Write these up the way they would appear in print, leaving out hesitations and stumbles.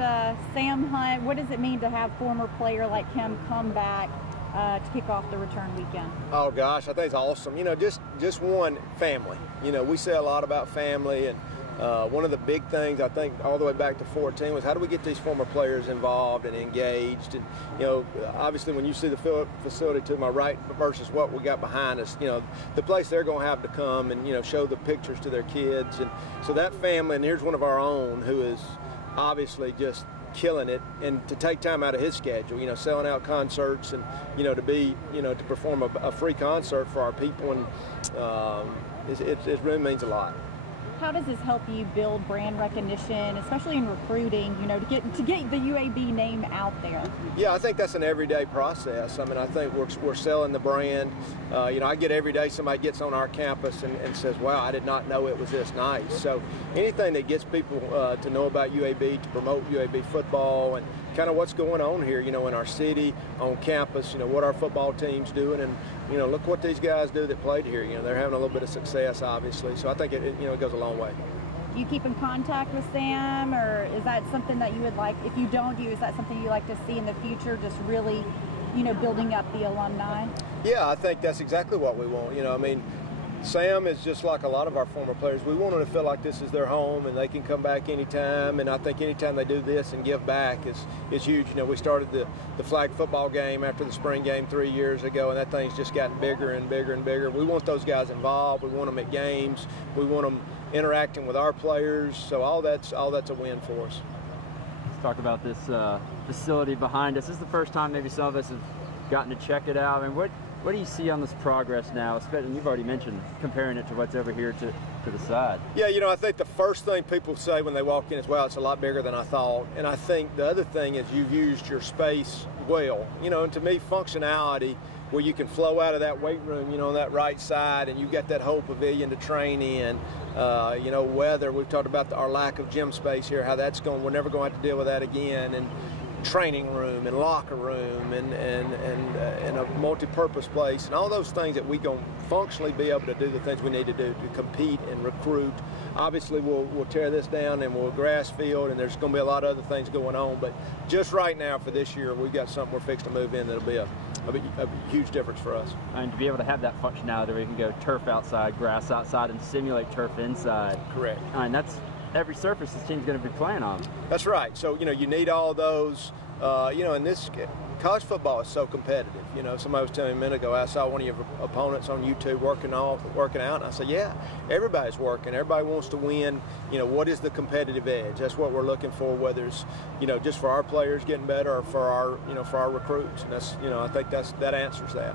Sam Hunt, what does it mean to have former player like him come back to kick off the return weekend? Oh gosh, I think it's awesome. You know, just one, family. You know, we say a lot about family, and one of the big things I think all the way back to 14 was how do we get these former players involved and engaged? And you know, obviously when you see the facility to my right versus what we got behind us, you know, the place they're going to have to come and, you know, show the pictures to their kids. And so that family, and here's one of our own who is obviously just killing it, and to take time out of his schedule, you know, selling out concerts, and you know, to be, you know, to perform a free concert for our people, and it really means a lot. How does this help you build brand recognition, especially in recruiting, you know, to get the UAB name out there? Yeah, I think that's an everyday process. I mean, I think we're selling the brand. You know, I get every day somebody gets on our campus and says, wow, I did not know it was this nice. So anything that gets people to know about UAB, to promote UAB football, and kind of what's going on here, you know, in our city, on campus, you know, what our football team's doing, and you know, look what these guys do that played here. You know, they're having a little bit of success, obviously. So I think it you know, it goes a long way. Do you keep in contact with Sam, or is that something that you would like? If you don't, is that something you like to see in the future? Just really, you know, building up the alumni. Yeah, I think that's exactly what we want. You know, I mean, Sam is just like a lot of our former players. We want them to feel like this is their home and they can come back anytime. And I think anytime they do this and give back is huge. You know, we started the flag football game after the spring game 3 years ago, and that thing's just gotten bigger and bigger and bigger. We want those guys involved. We want them at games. We want them interacting with our players. So all that's a win for us. Let's talk about this facility behind us. This is the first time maybe some of us have gotten to check it out. I mean, what do you see on this progress now? And you've already mentioned comparing it to what's over here to the side. Yeah, you know, I think the first thing people say when they walk in is, well, it's a lot bigger than I thought. And I think the other thing is you've used your space well. You know, and to me, functionality, where you can flow out of that weight room, you know, on that right side, and you've got that whole pavilion to train in. You know, weather, we've talked about our lack of gym space here, how that's going. We're never going to have to deal with that again. And training room and locker room and a multi-purpose place, and all those things that we going to functionally be able to do the things we need to do to compete and recruit. Obviously we'll tear this down and we'll grass field, and there's going to be a lot of other things going on, but just right now for this year we've got something we're fixing to move in that'll be a huge difference for us. And to be able to have that functionality where you can go turf outside, grass outside, and simulate turf inside. Correct. And that's every surface this team's going to be playing on. That's right. So, you know, you need all those, you know, in this, college football is so competitive. You know, somebody was telling me a minute ago, I saw one of your opponents on YouTube working out, and I said, yeah, everybody's working. Everybody wants to win. You know, what is the competitive edge? That's what we're looking for, whether it's, you know, just for our players getting better or for our, you know, for our recruits. And that's, you know, I think that answers that.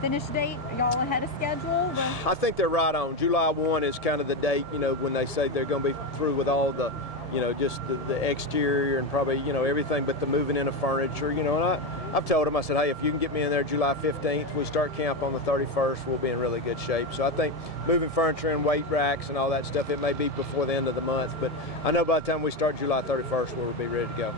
Finish date, are y'all ahead of schedule? I think they're right on. July 1 is kind of the date, you know, when they say they're going to be through with all the, you know, just the exterior and probably, you know, everything but the moving in of furniture, you know. And I've told them, I said, hey, if you can get me in there July 15th, we start camp on the 31st, we'll be in really good shape. So I think moving furniture and weight racks and all that stuff, it may be before the end of the month, but I know by the time we start July 31st, we'll be ready to go.